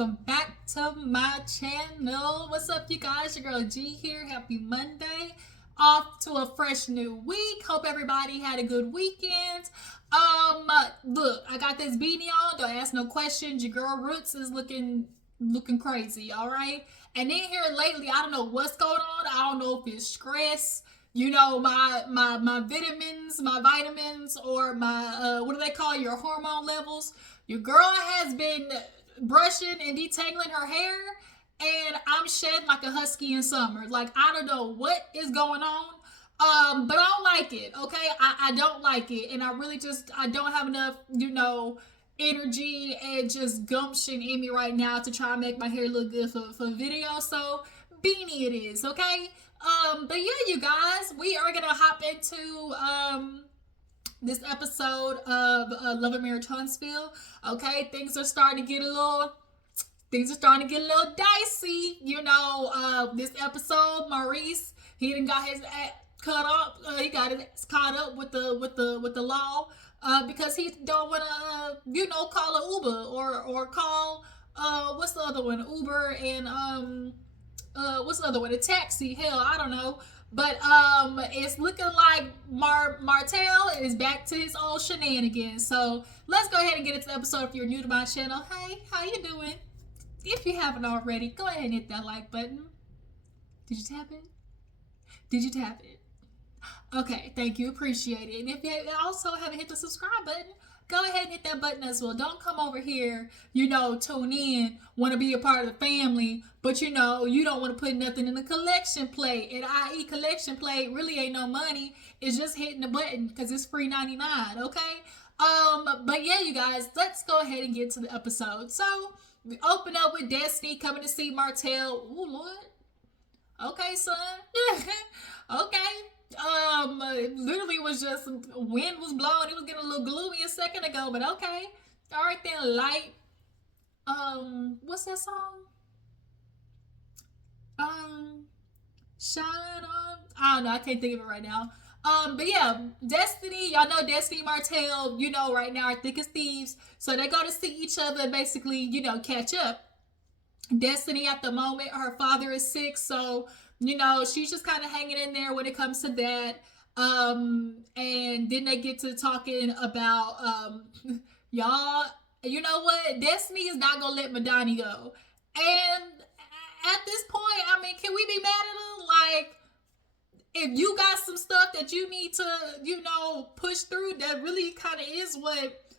welcome back to my channel. What's up, you guys? Your girl G here. Happy Monday. Off to a fresh new week. Hope everybody had a good weekend. Look, I got this beanie on. Don't ask no questions. Your girl Roots is looking crazy, all right? And then here lately, I don't know what's going on. I don't know if it's stress, my vitamins, or my what do they call your hormone levels. Your girl has been brushing and detangling her hair, and I'm shedding like a husky in summer. Like, I don't know what is going on. But I don't like it, okay? I don't like it, and I don't have enough, energy and just gumption in me right now to try and make my hair look good for video. So beanie it is, okay? But yeah, you guys, we are gonna hop into this episode of Love and Marriage Huntsville. Okay, things are starting to get a little dicey. This episode, Maurice, he done got his ass cut up. He got his caught up with the law because he don't want to call an Uber or call what's the other one, Uber, and what's the other one, a taxi. Hell, I don't know. But it's looking like Martell is back to his old shenanigans. So let's go ahead and get into the episode. If you're new to my channel, hey, how you doing? If you haven't already, go ahead and hit that like button. Did you tap it? Did you tap it? Okay, thank you, appreciate it. And if you also haven't hit the subscribe button, go ahead and hit that button as well. Don't come over here, tune in, want to be a part of the family, but you don't want to put nothing in the collection plate. And i.e. collection plate really ain't no money. It's just hitting the button because it's free 99, okay? But yeah, you guys, let's go ahead and get to the episode. So we open up with Destiny coming to see Martell. Ooh, Lord. Okay, son. Okay. Literally was just, wind was blowing. It was getting a little gloomy a second ago, but okay. All right then, light. What's that song? Shine on. I don't know. I can't think of it right now. But yeah, Destiny, y'all know Destiny Martell, right now are thick as thieves. So they go to see each other and basically, catch up. Destiny at the moment, her father is sick, so she's just kind of hanging in there when it comes to that. And then they get to talking about y'all, you know what? Destiny is not gonna let Madani go. And at this point, I mean, can we be mad at her? Like, if you got some stuff that you need to, push through, that really kind of is what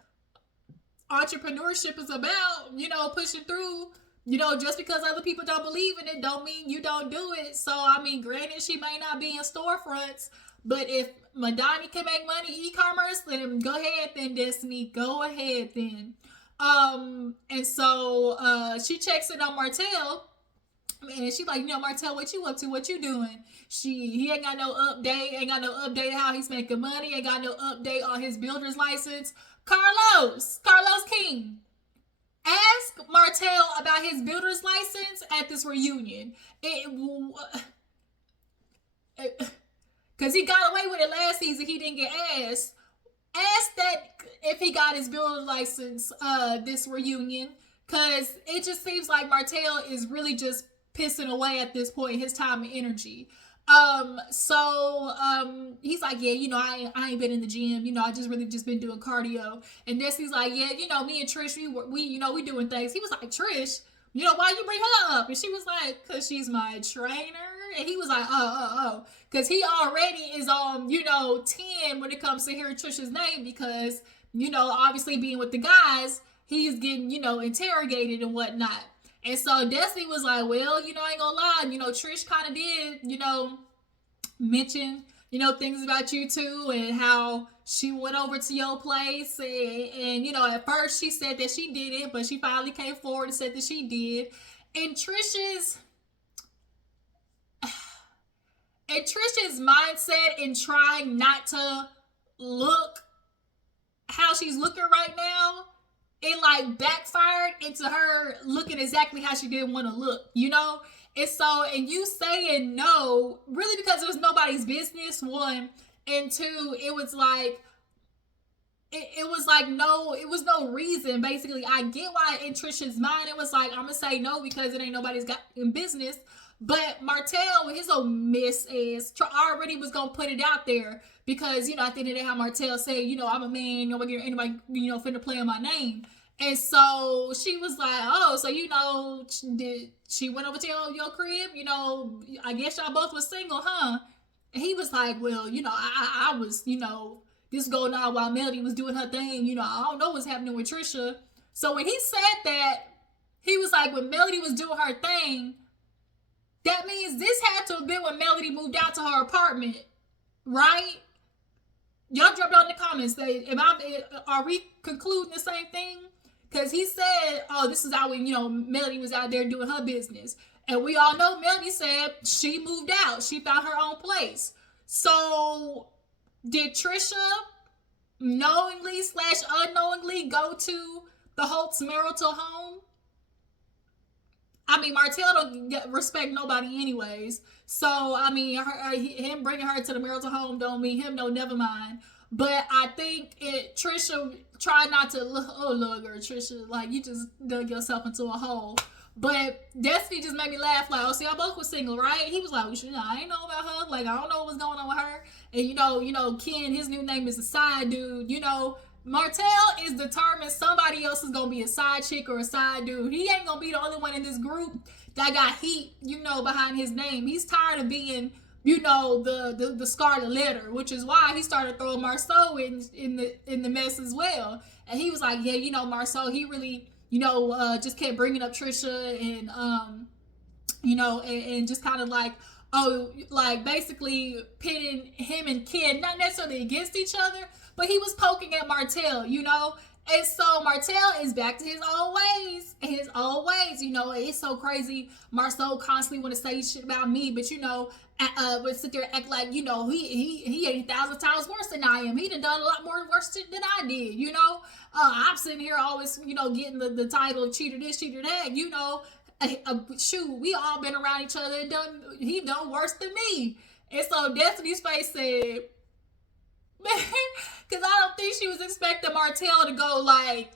entrepreneurship is about, pushing through. Just because other people don't believe in it don't mean you don't do it. So, I mean, granted, she may not be in storefronts, but if Madani can make money e-commerce, then go ahead then, Destiny. Go ahead then. And so she checks in on Martell, and she like, Martell, what you up to? What you doing? He ain't got no update how he's making money. Ain't got no update on his builder's license. Carlos King. Ask Martell about his builder's license at this reunion. Because he got away with it last season. He didn't get asked. Ask that if he got his builder's license this reunion. Because it just seems like Martell is really just pissing away at this point, his time and energy. He's like, yeah, I ain't been in the gym, I just been doing cardio. And Destiny's like, yeah, me and Trish, we doing things. He was like, Trish, why you bring her up? And she was like, cause she's my trainer. And he was like, oh, cause he already is on, 10 when it comes to hearing Trish's name, because, obviously being with the guys, he's getting, interrogated and whatnot. And so Destiny was like, well, I ain't gonna lie, Trish kind of did, mention, things about you two, and how she went over to your place. And at first she said that she didn't, but she finally came forward and said that she did. And Tricia's mindset in trying not to look how she's looking right now, it like backfired into her looking exactly how she didn't want to look, And so, and you saying no, really because it was nobody's business, one, and two, it was like, it was like no, it was no reason. Basically, I get why in Tricia's mind it was like I'm gonna say no because it ain't nobody's got in business. But Martell, with his own miss is already was gonna put it out there because at the end of the day, how Martell said, I'm a man, nobody, anybody, finna play on my name. And so she was like, oh, so did she went over to your crib? I guess y'all both was single, huh? And he was like, well, I was, this going on while Melody was doing her thing. I don't know what's happening with Tricia. So when he said that, he was like, when Melody was doing her thing, that means this had to have been when Melody moved out to her apartment, right? Y'all drop down in the comments. Are we concluding the same thing? Because he said, oh, this is how Melody was out there doing her business. And we all know Melody said she moved out. She found her own place. So did Tricia knowingly / unknowingly go to the Holt's marital home? I mean, Martell don't respect nobody anyways. So, I mean, him bringing her to the marital home don't mean him no never mind. But I think Tricia tried not to, oh, Lord, girl, Tricia, like, you just dug yourself into a hole. But Destiny just made me laugh, like, oh, see, y'all both was single, right? He was like, well, I ain't know about her. Like, I don't know what's going on with her. And, Ken, his new name is a side dude. Martell is determined somebody else is going to be a side chick or a side dude. He ain't going to be the only one in this group that got heat, behind his name. He's tired of being, the scarlet letter, which is why he started throwing Marceau in the mess as well. And he was like, yeah, Marceau, he really, just kept bringing up Tricia and, and just kind of like, oh, like basically pitting him and Ken, not necessarily against each other, but he was poking at Martell, And so Martell is back to his old ways. It's so crazy. Marceau constantly want to say shit about me, but would sit there and act like, he 8,000 times worse than I am. He done a lot more worse shit than I did, I'm sitting here always, getting the title of cheater this, cheater that, shoot, we all been around each other and he done worse than me. And so Destiny's face said, because I don't think she was expecting Martell to go like,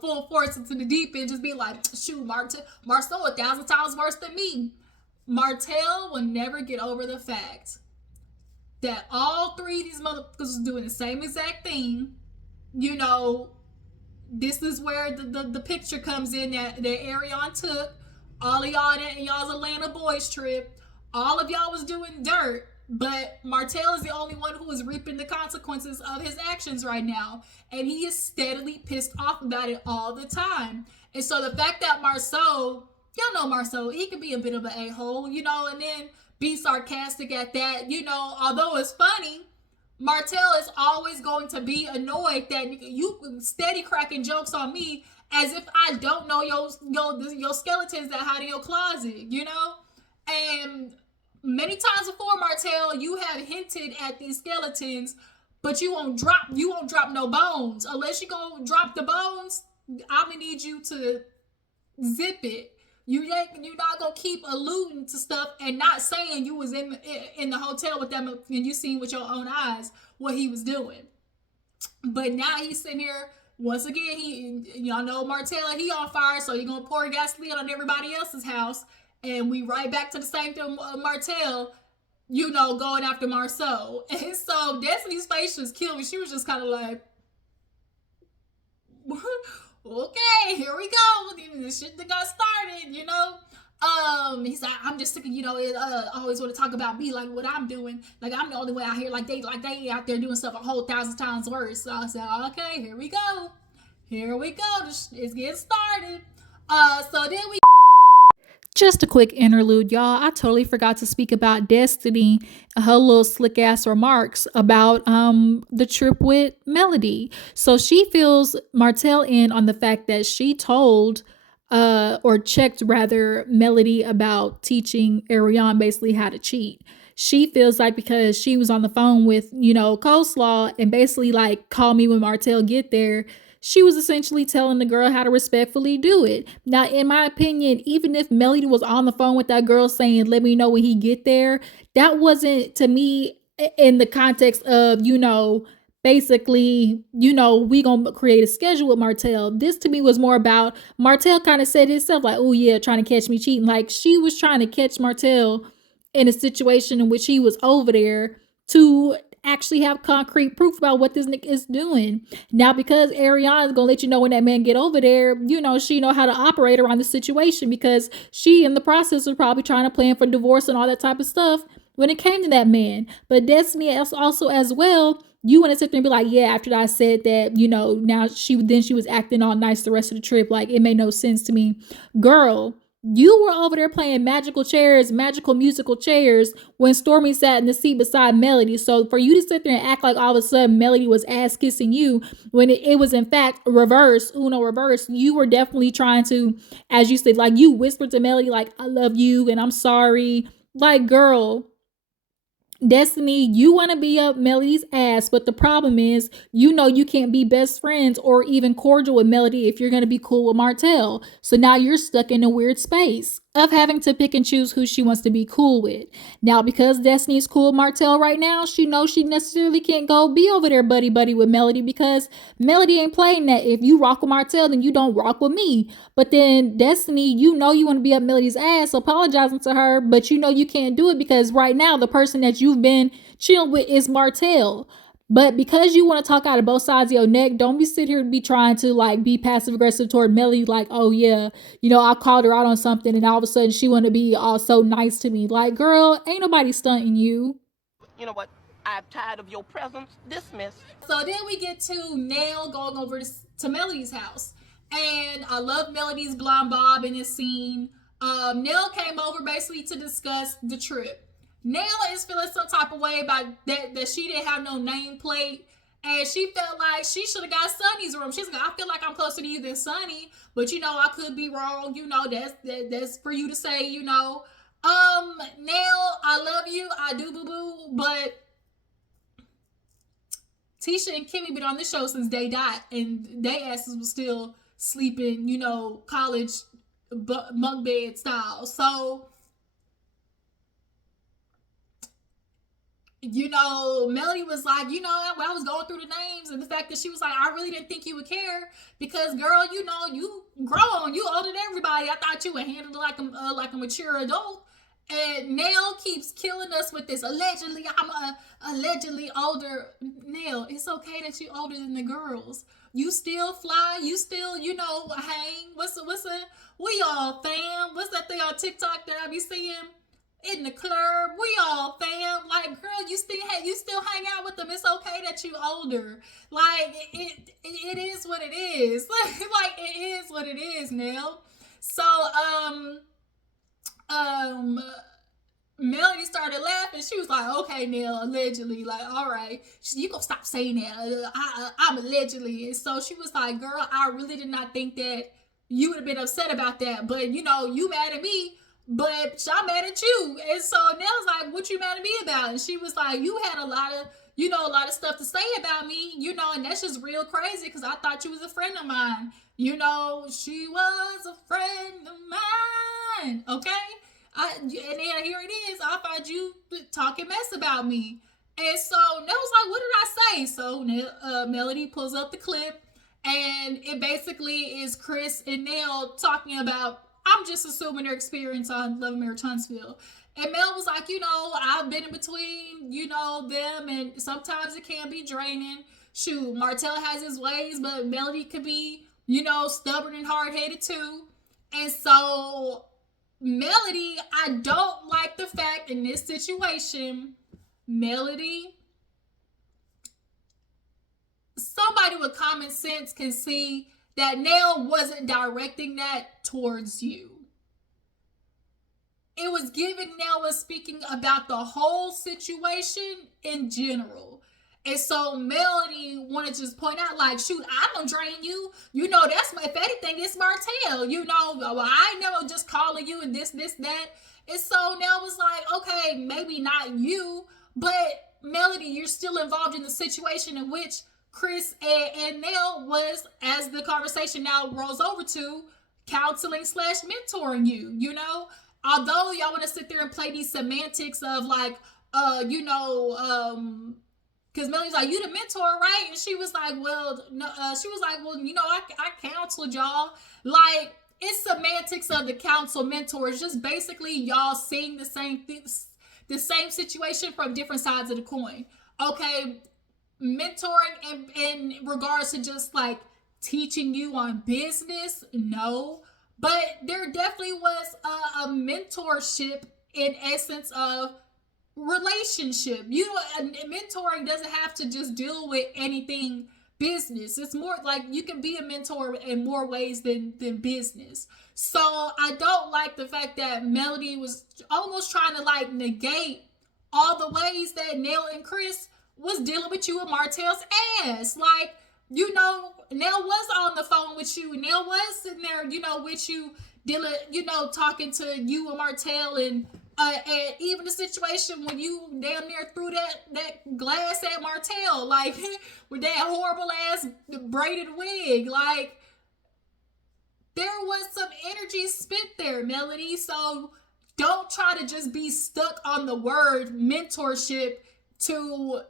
full force into the deep end, just be like, shoot, Marceau 1,000 times worse than me. Martell will never get over the fact that all three of these motherfuckers was doing the same exact thing. This is where the picture comes in that Arion took. All of y'all in y'all's Atlanta boys trip. All of y'all was doing dirt. But Martell is the only one who is reaping the consequences of his actions right now. And he is steadily pissed off about it all the time. And so the fact that Marceau, y'all know Marceau, he can be a bit of an a-hole, and then be sarcastic at that, although it's funny, Martell is always going to be annoyed that you steady cracking jokes on me as if I don't know your skeletons that hide in your closet, And many times before, Martell, you have hinted at these skeletons, but you won't drop no bones. Unless you're gonna drop the bones, I'm gonna need you to zip it. You're not gonna keep alluding to stuff and not saying you was in the hotel with them and you seen with your own eyes what he was doing. But now he's sitting here once again. Y'all know Martell, he on fire, so he gonna pour gasoline on everybody else's house. And we right back to the same thing, Martell, going after Marceau. And so Destiny's face just killed me. She was just kind of like, okay, here we go. This shit that got started, He's like, I'm just sick of, always want to talk about me, like what I'm doing. Like I'm the only one out here, like they out there doing stuff a whole 1,000 times worse. So I said, okay, here we go. It's getting started. So then we. Just a quick interlude, y'all. I totally forgot to speak about Destiny, her little slick ass remarks about the trip with Melody. So she feels Martell in on the fact that she told or checked rather Melody about teaching Ariane basically how to cheat. She feels like because she was on the phone with, Coleslaw and basically like call me when Martell get there, she was essentially telling the girl how to respectfully do it. Now, in my opinion, even if Melody was on the phone with that girl saying, let me know when he get there, that wasn't, to me, in the context of, basically, we gonna create a schedule with Martell. This to me was more about Martell kind of said itself, like, oh yeah, trying to catch me cheating. Like she was trying to catch Martell in a situation in which he was over there to actually have concrete proof about what this nigga is doing. Now, because Ariana's gonna let you know when that man get over there, she know how to operate around the situation because she in the process was probably trying to plan for divorce and all that type of stuff when it came to that man. But Destiny also as well, you want to sit there and be like, yeah, after I said that, now she was acting all nice the rest of the trip. Like it made no sense to me. Girl, you were over there playing magical musical chairs when Stormy sat in the seat beside Melody. So for you to sit there and act like all of a sudden Melody was ass kissing you when it was in fact Uno reverse, you were definitely trying to, as you said, like you whispered to Melody, like, I love you and I'm sorry. Like, girl, Destiny, you want to be up Melody's ass, but the problem is, you can't be best friends or even cordial with Melody if you're going to be cool with Martell. So now you're stuck in a weird space of having to pick and choose who she wants to be cool with. Now, because Destiny's cool with Martell right now, she knows she necessarily can't go be over there buddy with Melody because Melody ain't playing that. If you rock with Martell, then you don't rock with me. But then Destiny, you want to be up Melody's ass, apologizing to her, but you can't do it because right now the person that you've been chilling with is Martell. But because you want to talk out of both sides of your neck, don't be sit here and be trying to like be passive aggressive toward Melody, like, oh yeah, I called her out on something and all of a sudden she want to be all so nice to me. Like, girl, ain't nobody stunting you. You know what? I'm tired of your presence. Dismissed. So then we get to Nell going over to Melody's house. And I love Melody's blonde bob in this scene. Nell came over basically to discuss the trip. Nell is feeling some type of way about that she didn't have no nameplate. And she felt like she should have got Sonny's room. She's like, I feel like I'm closer to you than Sonny. But I could be wrong. That's for you to say, Nell, I love you. I do, boo-boo. But Tisha and Kimmi been on this show since day dot, and they asses was still sleeping, college bunk bed style. So, Melody was like, when I was going through the names and the fact that she was like, I really didn't think you would care because, girl, you grown, you older than everybody. I thought you would handle it like a mature adult. And Nell keeps killing us with this. Allegedly, I'm allegedly older. Nell, it's okay that you're older than the girls. You still fly. You still, hang. We all fam. What's that thing on TikTok that I be seeing? In the club, we all fam. Like, girl, you still hang out with them. It's okay that you older. Like, it is what it is. Like, it is what it is, Nell. So, Melody started laughing. She was like, okay, Nell, allegedly. Like, all right. You gonna stop saying that. I'm allegedly. And so she was like, girl, I really did not think that you would have been upset about that. But, you mad at me, but I'm mad at you. And so Nell's like, what you mad at me about? And she was like, you had a lot of stuff to say about me, and that's just real crazy because I thought you was a friend of mine. She was a friend of mine. Okay? And then here it is. I find you talking mess about me. And so Nell was like, what did I say? So Melody pulls up the clip, and it basically is Chris and Nell talking about, I'm just assuming their experience on Love and Marriage Huntsville. And Mel was like, I've been in between, them, and sometimes it can be draining. Shoot, Martell has his ways, but Melody could be, stubborn and hard-headed too. And so Melody, I don't like the fact in this situation, Melody, somebody with common sense can see that Nell wasn't directing that towards you. It was giving Nell was speaking about the whole situation in general. And so Melody wanted to just point out, like, shoot, I don't drain you. That's if anything, it's Martell. I ain't never just calling you and this, that. And so Nell was like, okay, maybe not you, but Melody, you're still involved in the situation in which Chris and Nell was, as the conversation now rolls over to, counseling / mentoring you, Although y'all want to sit there and play these semantics of like, because Because Melody's like, you the mentor, right? And she was like, well, no, I counseled y'all. Like, it's semantics of the counsel mentor. It's just basically y'all seeing the same things, the same situation from different sides of the coin. Okay, mentoring in regards to just like teaching you on business, no. But there definitely was a mentorship in essence of relationship. Mentoring doesn't have to just deal with anything business. It's more like you can be a mentor in more ways than business. So I don't like the fact that Melody was almost trying to like negate all the ways that Nell and Chris was dealing with you and Martell's ass. Like, Nell was on the phone with you. Nell was sitting there, with you, dealing, talking to you and Martell, and even the situation when you damn near threw that glass at Martell, like, with that horrible ass braided wig. Like, there was some energy spent there, Melody. So don't try to just be stuck on the word mentorship to,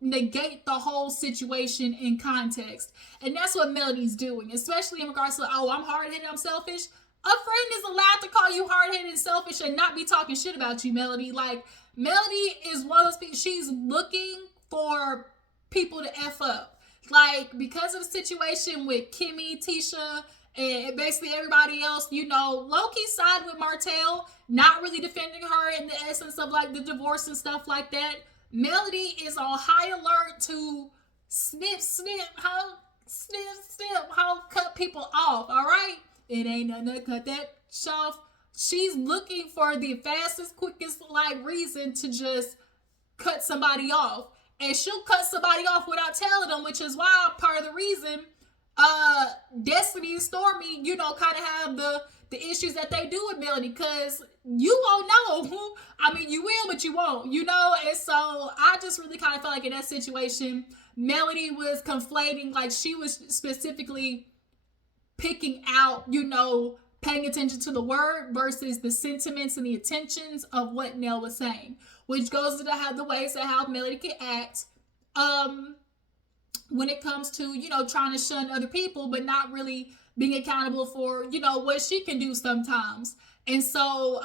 negate the whole situation in context. And that's what Melody's doing, especially in regards to, oh, I'm hard-headed, I'm selfish. A friend is allowed to call you hard-headed and selfish and not be talking shit about you, Melody. Like, Melody is one of those people, she's looking for people to F up. Like, because of the situation with Kimmi, Tricia, and basically everybody else, low-key side with Martell, not really defending her in the essence of like the divorce and stuff like that. Melody is on high alert to snip, how cut people off, all right? It ain't nothing to cut that off. She's looking for the fastest, quickest, like, reason to just cut somebody off. And she'll cut somebody off without telling them, which is why part of the reason Destiny and Stormy, kind of have the issues that they do with Melody, because you won't know. I mean, you will, but you won't, And so I just really kind of felt like in that situation, Melody was conflating, like she was specifically picking out, paying attention to the word versus the sentiments and the intentions of what Nell was saying, which goes to the ways that how Melody can act when it comes to, trying to shun other people, but not really being accountable for, what she can do sometimes. And so,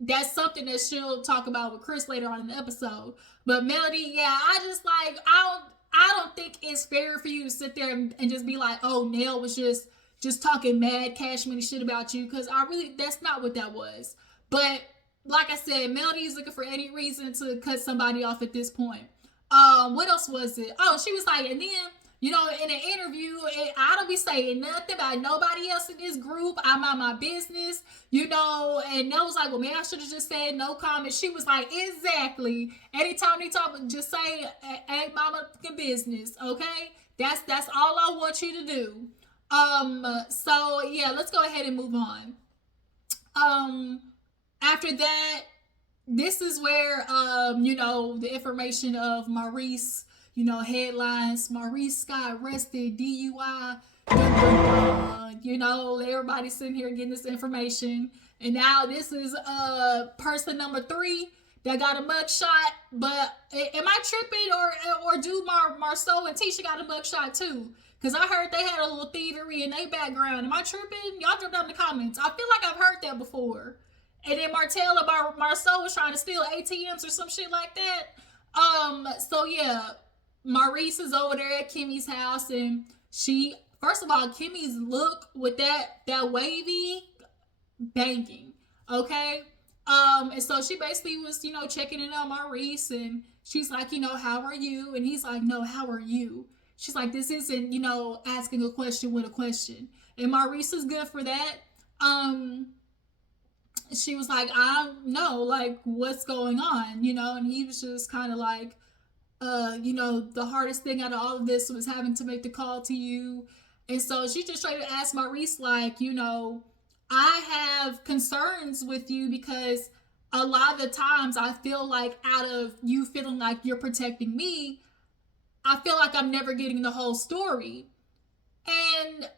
that's something that she'll talk about with Chris later on in the episode. But Melody, yeah, I don't think it's fair for you to sit there and just be like, oh, Nell was just talking mad cash money shit about you, because that's not what that was. But like I said, Melody is looking for any reason to cut somebody off at this point. What else was it? Oh, she was like, and then, in an interview, I don't be saying nothing about nobody else in this group. I mind my business, and Nell was like, well, man, I should have just said no comment. She was like, exactly. Anytime they talk, just say, ain't my motherfucking business, okay? That's all I want you to do. So yeah, let's go ahead and move on. After that, this is where, the information of Maurice, headlines, Maurice got arrested, DUI, everybody's sitting here getting this information. And now this is person number 3 that got a mugshot. But am I tripping, or do Marceau and Tricia got a mugshot too? Because I heard they had a little thievery in their background. Am I tripping? Y'all drop down in the comments. I feel like I've heard that before. And then Martell about Marceau was trying to steal ATMs or some shit like that. So yeah, Maurice is over there at Kimmi's house, and first of all, Kimmi's look with that wavy banking, okay? And so she basically was, checking in on Maurice, and she's like, how are you? And he's like, no, how are you? She's like, this isn't, asking a question with a question. And Maurice is good for that. She was like, I don't know, like, what's going on, and he was just kind of like, the hardest thing out of all of this was having to make the call to you. And so she just tried to ask Maurice, like, I have concerns with you, because a lot of the times I feel like out of you feeling like you're protecting me, I feel like I'm never getting the whole story. And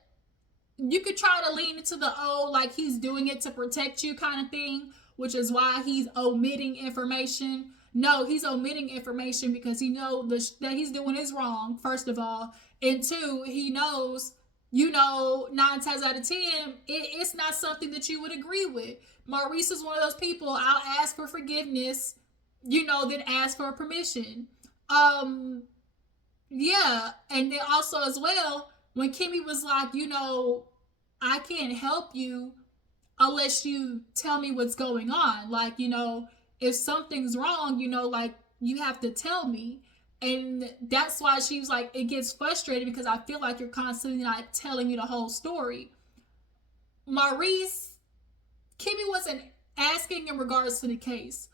you could try to lean into the, like he's doing it to protect you kind of thing, which is why he's omitting information. No, he's omitting information because he knows that he's doing is wrong, first of all. And two, he knows, 9 times out of 10, it's not something that you would agree with. Maurice is one of those people, I'll ask for forgiveness, then ask for permission. Yeah. And then also as well, when Kimmi was like, I can't help you unless you tell me what's going on. Like, if something's wrong, like you have to tell me. And that's why she was like, it gets frustrating because I feel like you're constantly not telling me the whole story. Maurice, Kimmi wasn't asking in regards to the case.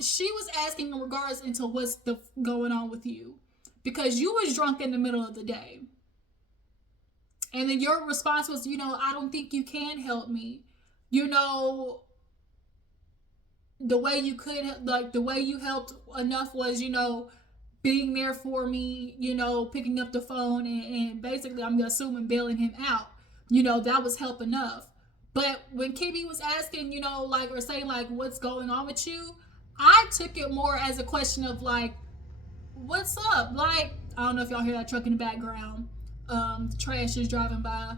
She was asking in regards into what's going on with you. Because you was drunk in the middle of the day. And then your response was, I don't think you can help me. The way you could, like, the way you helped enough was, being there for me, picking up the phone and basically, I'm assuming, bailing him out. That was help enough. But when Kimmi was asking, or saying, like, what's going on with you, I took it more as a question of, like, what's up? Like, I don't know if y'all hear that truck in the background. The trash is driving by.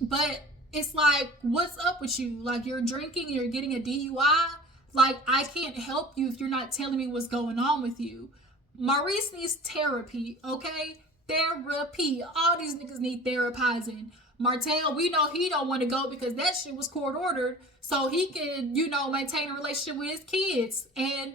But it's like, what's up with you? Like, you're drinking, you're getting a DUI. Like, I can't help you if you're not telling me what's going on with you. Maurice needs therapy, okay? Therapy. All these niggas need therapizing. Martell, we know he don't want to go because that shit was court ordered, so he can, maintain a relationship with his kids and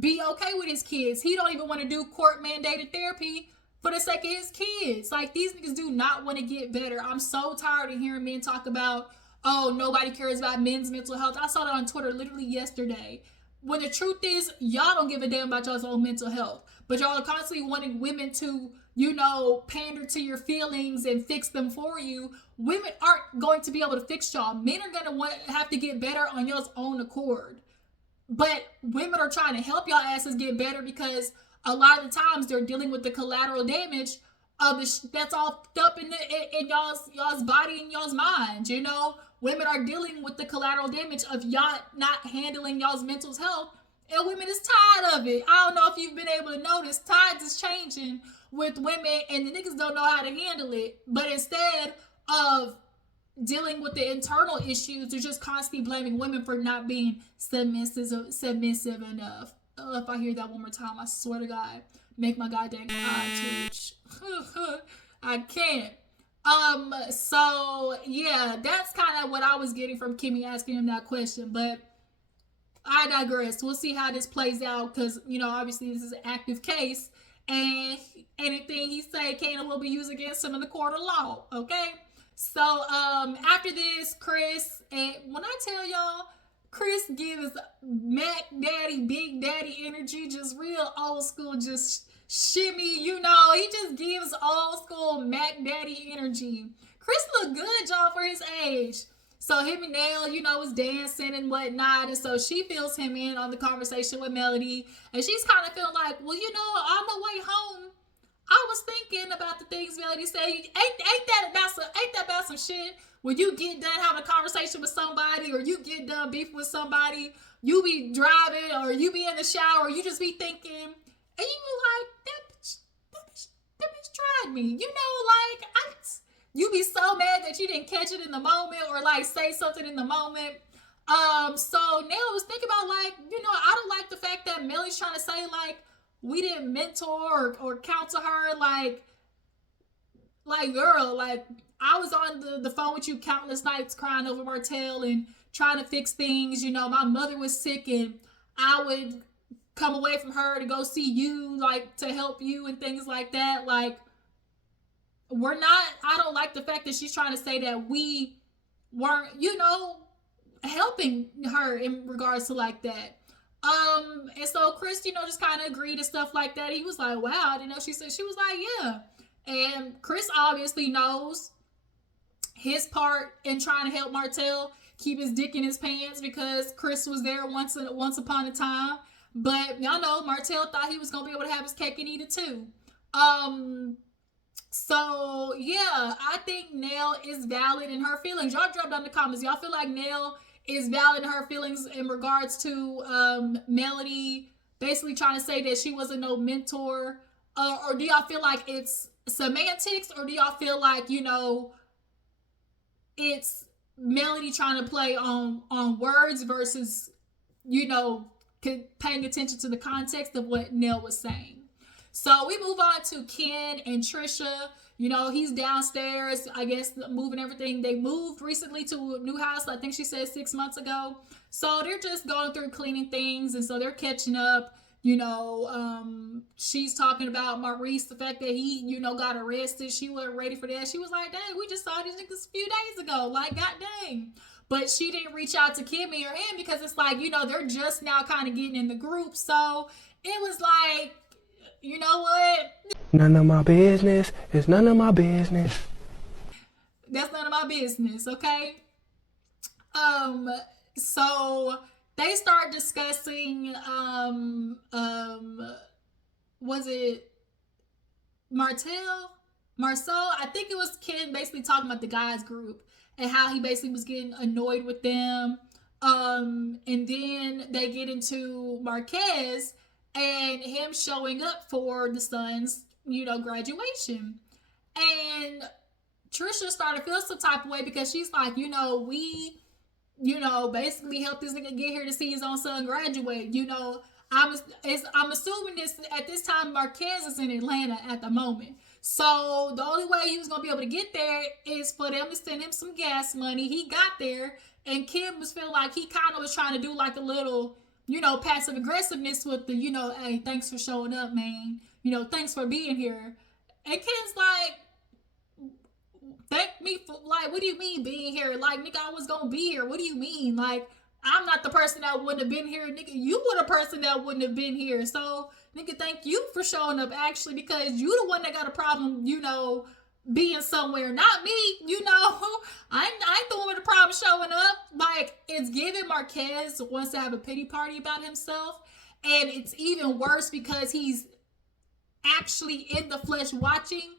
be okay with his kids. He don't even want to do court mandated therapy for the sake of his kids. Like, these niggas do not want to get better. I'm so tired of hearing men talk about, oh, nobody cares about men's mental health. I saw that on Twitter literally yesterday. When the truth is, y'all don't give a damn about y'all's own mental health. But y'all are constantly wanting women to, pander to your feelings and fix them for you. Women aren't going to be able to fix y'all. Men are going to have to get better on y'all's own accord. But women are trying to help y'all asses get better because a lot of the times they're dealing with the collateral damage of that's all up in y'all's body and y'all's mind. Women are dealing with the collateral damage of y'all not handling y'all's mental health, and women is tired of it. I don't know if you've been able to notice, tides is changing with women, and the niggas don't know how to handle it. But instead of dealing with the internal issues, they're just constantly blaming women for not being submissive enough. If I hear that one more time, I swear to God, make my goddamn eye twitch. I can't. So yeah, that's kind of what I was getting from Kimmi asking him that question, but I digress. We'll see how this plays out because, obviously this is an active case and anything he say can will be used against him in the court of law. Okay. So, after this, Chris, and when I tell y'all, Chris gives Mac Daddy, Big Daddy energy, just real old school, just shimmy, he just gives old school Mac Daddy energy. Chris look good, y'all, for his age. So him and Nell, was dancing and whatnot, and so she fills him in on the conversation with Melody, and she's kind of feeling like, well, on the way home, I was thinking about the things Melody said. Ain't that about some shit? When you get done having a conversation with somebody, or you get done beefing with somebody, you be driving, or you be in the shower, or you just be thinking, and you be like, that bitch tried me. You be so mad that you didn't catch it in the moment, or like say something in the moment. So Nell was thinking about I don't like the fact that Melly's trying to say we didn't mentor or counsel her, like girl, I was on the phone with you countless nights crying over Martell and trying to fix things. My mother was sick and I would come away from her to go see you, to help you and things like that. I don't like the fact that she's trying to say that we weren't, helping her in regards to that. And so Chris, just kind of agreed and stuff like that. He was like, wow, I didn't know. She was like, yeah. And Chris obviously knows his part in trying to help Martell keep his dick in his pants because Chris was there once upon a time. But y'all know Martell thought he was going to be able to have his cake and eat it too. So yeah, I think Nell is valid in her feelings. Y'all drop down in the comments. Y'all feel like Nell is valid in her feelings in regards to Melody basically trying to say that she wasn't no mentor? Or do y'all feel like it's semantics? Or do y'all feel like, you know, it's Melody trying to play on words versus, you know, paying attention to the context of what Nell was saying? So we move on to Ken and Tricia. You know, he's downstairs, I guess, moving everything. They moved recently to a new house, I think she said 6 months ago. So they're just going through cleaning things, and so they're catching up. You know, she's talking about Maurice, the fact that he, you know, got arrested. She wasn't ready for that. She was like, dang, we just saw these niggas a few days ago. Like, god dang. But she didn't reach out to Kimmi or him because it's like, you know, they're just now kind of getting in the group. So it was like, you know what? None of my business. It's none of my business. That's none of my business, okay? So they start discussing, was it Marcel? I think it was Ken basically talking about the guys group and how he basically was getting annoyed with them. And then they get into Marques and him showing up for the son's, you know, graduation. And Tricia started to feel some type of way because she's like, you know, we, you know, basically helped this nigga get here to see his own son graduate. You know, I'm assuming this at this time Marques is in Atlanta at the moment. So the only way he was gonna be able to get there is for them to send him some gas money. He got there, and Kim was feeling like he kind of was trying to do like a little, you know, passive aggressiveness with the, you know, hey, thanks for showing up, man. You know, thanks for being here. And Ken's like, thank me for, like, what do you mean being here? Like, nigga, I was gonna be here. What do you mean? Like, I'm not the person that wouldn't have been here, nigga. You were the person that wouldn't have been here. So, nigga, thank you for showing up, actually, because you the one that got a problem, you know, being somewhere, not me. You know, I ain't the one with a problem showing up. Like, it's giving Marques wants to have a pity party about himself, and it's even worse because he's actually in the flesh watching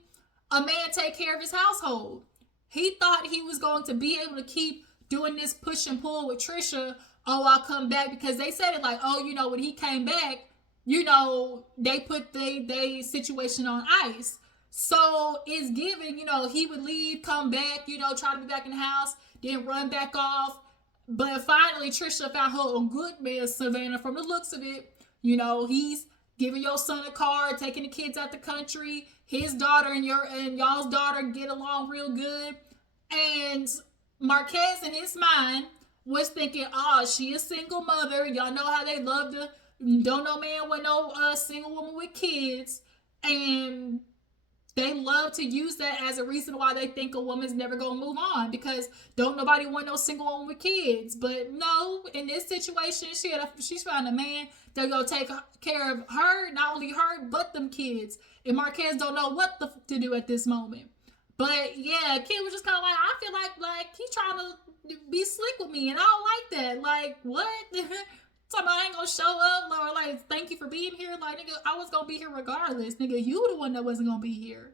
a man take care of his household. He thought he was going to be able to keep doing this push and pull with Tricia. Oh, I'll come back, because they said it like, oh, you know, when he came back, you know, they put the situation on ice. So it's given, you know, he would leave, come back, you know, try to be back in the house, then run back off. But finally, Tricia found her a good man, Savannah, from the looks of it. You know, he's giving your son a car, taking the kids out the country. His daughter and y'all's daughter get along real good. And Marques in his mind was thinking, oh, she a single mother. Y'all know how they love to, don't know man with no single woman with kids. And they love to use that as a reason why they think a woman's never gonna move on, because don't nobody want no single woman with kids. But no, in this situation, she's found a man that gonna take care of her, not only her but them kids. And Marques don't know what to do at this moment. But yeah, Kim was just kind of like, I feel like he's trying to be slick with me, and I don't like that. Like, what? Talking about I ain't gonna show up, or like, thank you for being here. Like, nigga, I was gonna be here regardless. Nigga, you the one that wasn't gonna be here.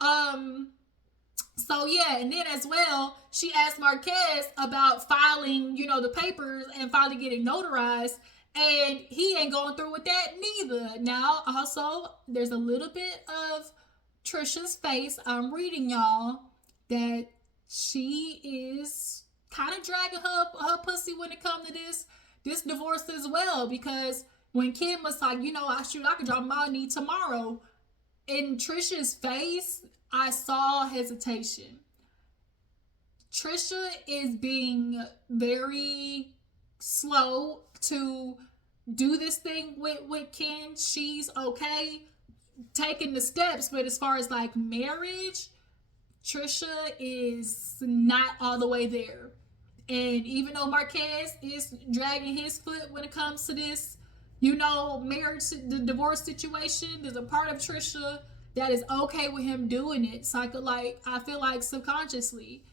So yeah, and then as well, she asked Marques about filing, you know, the papers and finally getting notarized, and he ain't going through with that neither. Now, also, there's a little bit of Tricia's face. I'm reading y'all that she is kind of dragging her pussy when it comes to this divorce as well, because when Kim was like, you know, I could drop my knee tomorrow, in Tricia's face, I saw hesitation. Tricia is being very slow to do this thing with Ken. She's okay taking the steps, but as far as like marriage, Tricia is not all the way there. And even though Marques is dragging his foot when it comes to this, you know, marriage, the divorce situation, there's a part of Tricia that is okay with him doing it. So I feel like subconsciously,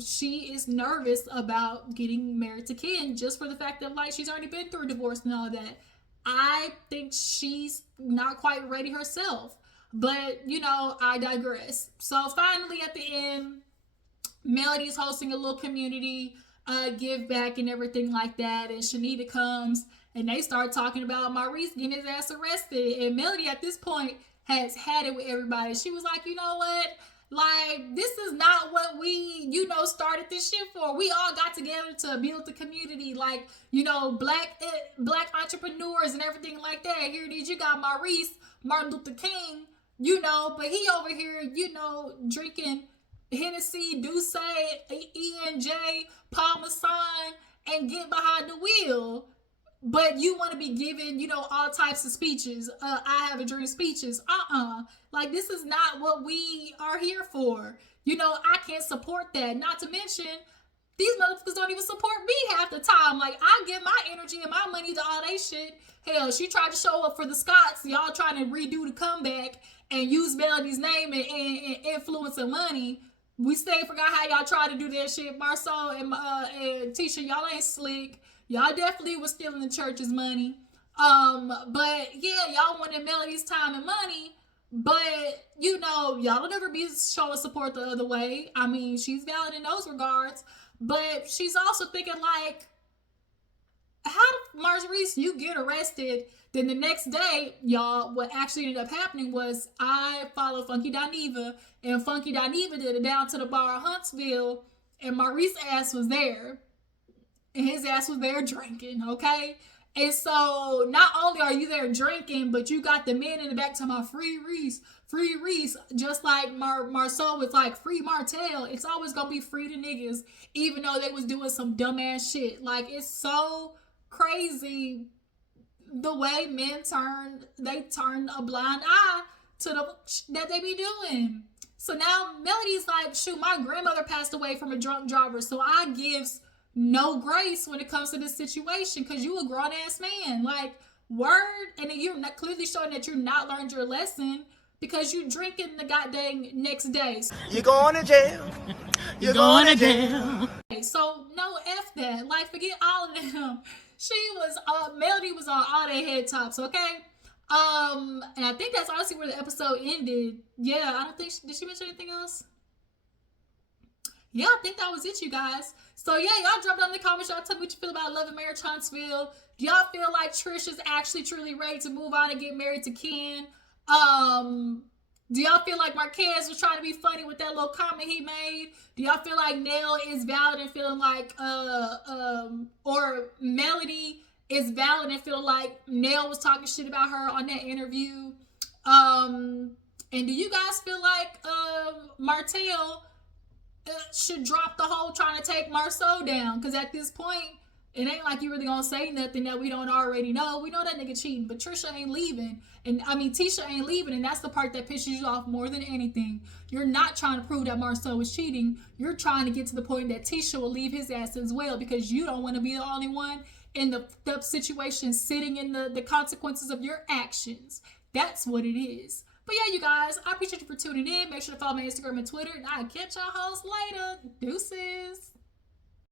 she is nervous about getting married to Ken just for the fact that like she's already been through a divorce and all that. I think she's not quite ready herself, but you know, I digress. So finally at the end, Melody's hosting a little community give back and everything like that. And Shanita comes and they start talking about Maurice getting his ass arrested. And Melody at this point has had it with everybody. She was like, you know what? Like, this is not what we, started this shit for. We all got together to build the community. Like, black entrepreneurs and everything like that. Here it is. You got Maurice, Martin Luther King, but he over here, drinking Hennessy, Douce, E&J, Parmesan, and get behind the wheel. But you want to be giving, all types of speeches. I have a dream speeches. Like, this is not what we are here for. I can't support that. Not to mention, these motherfuckers don't even support me half the time. Like, I give my energy and my money to all they shit. Hell, she tried to show up for the Scots. Y'all trying to redo the comeback and use Melody's name and influence and money. We still forgot how y'all tried to do that shit. Marceau and Tisha, y'all ain't slick. Y'all definitely was stealing the church's money. But yeah, y'all wanted Melody's time and money. But, y'all don't ever be showing support the other way. I mean, she's valid in those regards. But she's also thinking like, how did Maurice, you get arrested? Then the next day, y'all, what actually ended up happening was I followed Funky Dineva. And Funky Dineva did it down to the bar of Huntsville. And Maurice's ass was there. And his ass was there drinking, okay? And so, not only are you there drinking, but you got the men in the back talking about free Reese. Just like Marceau was like, free Martell. It's always gonna be free to niggas, even though they was doing some dumbass shit. Like, it's so crazy the way men turn a blind eye to the that they be doing. So now Melody's like, shoot, my grandmother passed away from a drunk driver, so I gives no grace when it comes to this situation because you a grown ass man. Like, word. And then you're not clearly showing that you're not learned your lesson because you drinking the goddamn next day. You're going to jail. You're going to jail. So no F that. Like, forget all of them. Melody was on all their head tops, okay? And I think that's honestly where the episode ended. Yeah, I don't think did she mention anything else? Yeah, I think that was it, you guys. So yeah, y'all drop down in the comments. Y'all tell me what you feel about Love and Marriage Huntsville. Do y'all feel like Tricia's actually truly ready to move on and get married to Ken? Do y'all feel like Marques was trying to be funny with that little comment he made? Do y'all feel like Nell is valid and feeling like or Melody is valid and feeling like Nell was talking shit about her on that interview? And do you guys feel like Martell should drop the whole trying to take Marceau down? Because at this point, it ain't like you really gonna say nothing that we don't already know. We know that nigga cheating, but Tricia ain't leaving. And I mean, Tisha ain't leaving, and that's the part that pisses you off more than anything. You're not trying to prove that Marceau is cheating. You're trying to get to the point that Tisha will leave his ass as well because you don't want to be the only one in the situation sitting in the consequences of your actions. That's what it is. But yeah, you guys, I appreciate you for tuning in. Make sure to follow my Instagram and Twitter, and I'll catch y'all hoes later. Deuces.